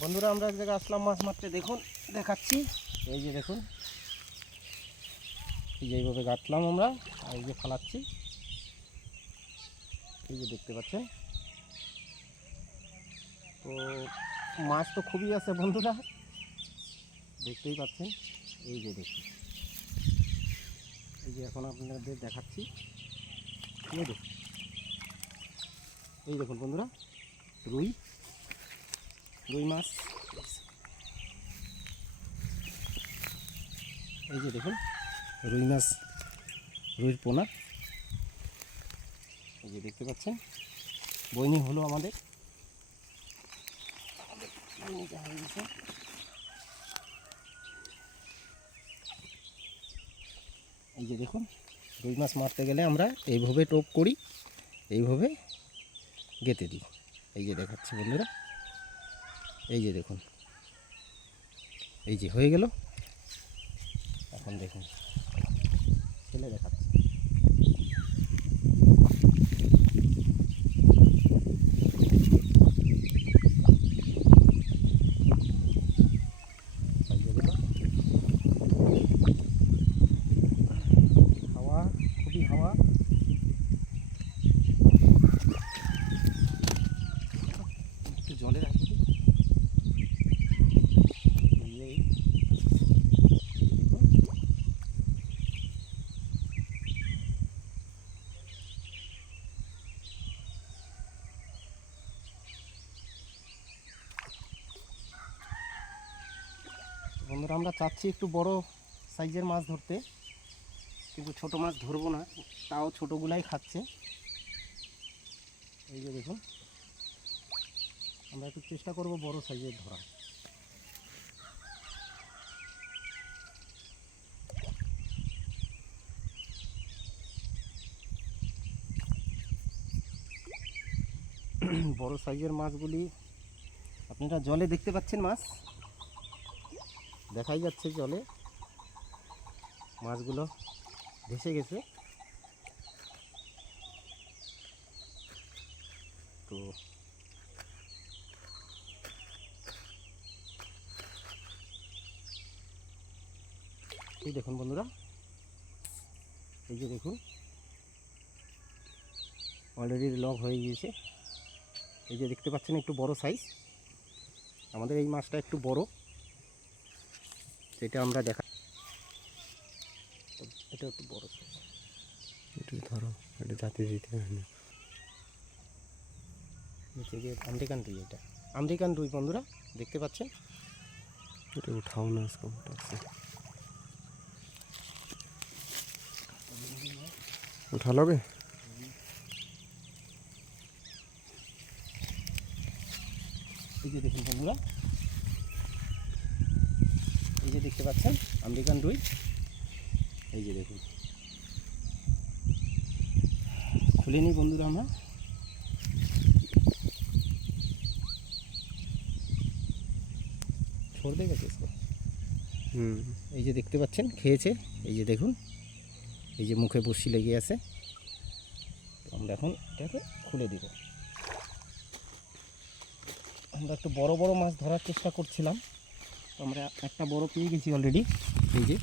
বন্ধুরা, আমরা এক জায়গায় আসলাম মাছ মারতে। দেখুন, দেখাচ্ছি। এই যে দেখুন, এই যে এইভাবে গাঁথলাম আমরা, আর এই যে ফালাচ্ছি। এই যে দেখতে পাচ্ছেন। তো মাছ তো খুবই আছে বন্ধুরা। দেখতেই পাচ্ছেন। এই যে দেখুন। এই যে এখন আপনাদের দেখাচ্ছি। এই দেখুন বন্ধুরা, রুই। রুই মাছ। এই যে দেখুন, রুই মাছ রুইর পোনা। এই যে দেখতে পাচ্ছেন, বইনি হলো আমাদের। এই যে দেখুন, রুই মাছ মারতে গেলে আমরা এইভাবে টোপ করি, এইভাবে গেঁথে দিই। এই যে দেখাচ্ছি বন্ধুরা। এই যে দেখুন। এই যে হয়ে গেল। এখন দেখুন। ছেলে দেখাচ্ছি পাইয়ে দিল। হাওয়া খুবই হাওয়া একটু জলে রাখি দিই। এই দেখুন। তো বন্ধুরা, আমরা চাচ্ছি একটু বড় সাইজের মাছ ধরতে, কিন্তু ছোট মাছ ধরবো না, তাও ছোটোগুলাই খাচ্ছে। এই যে দেখুন, আমরা একটু চেষ্টা করব বড় সাইজের ধরা বড় সাইজের মাছগুলি, আপনারা জলে দেখতে পাচ্ছেন মাছ? দেখাই যাচ্ছে জলে। মাছগুলো ভেসে গেছে। তো এই দেখুন বন্ধুরা, এই যে দেখুন অলরেডি লক হয়ে গিয়েছে। এই যে দেখতে পাচ্ছেন একটু বড় সাইজ আমাদের এই মাছটা একটু বড়। এটা আমরা দেখা এটা একটু বড় একটু ধরো এটা জাতি দিতে নিচে গিয়ে আমেরিকান রুই এটা। আমেরিকান রুই বন্ধুরা দেখতে পাচ্ছেন? এটা উঠাও না আজকে উঠাচ্ছে উঠা এই যে দেখুন বন্ধুরা যে দেখতে পাচ্ছেন আমেরিকান রুই এই যে দেখুন খুলে নিই বন্ধুরা আমরা छोड़ देगा क्या इसको হুম এই যে দেখতে পাচ্ছেন খেয়েছে এই যে দেখুন এই যে মুখে বসি লেগে আছে তো আমরা এখন এটাকে খুলে দিব আমরা একটু বড় বড় মাছ ধরার চেষ্টা করছিলাম তো আমরা একটা বড় পেয়ে গেছি অলরেডি এই যে।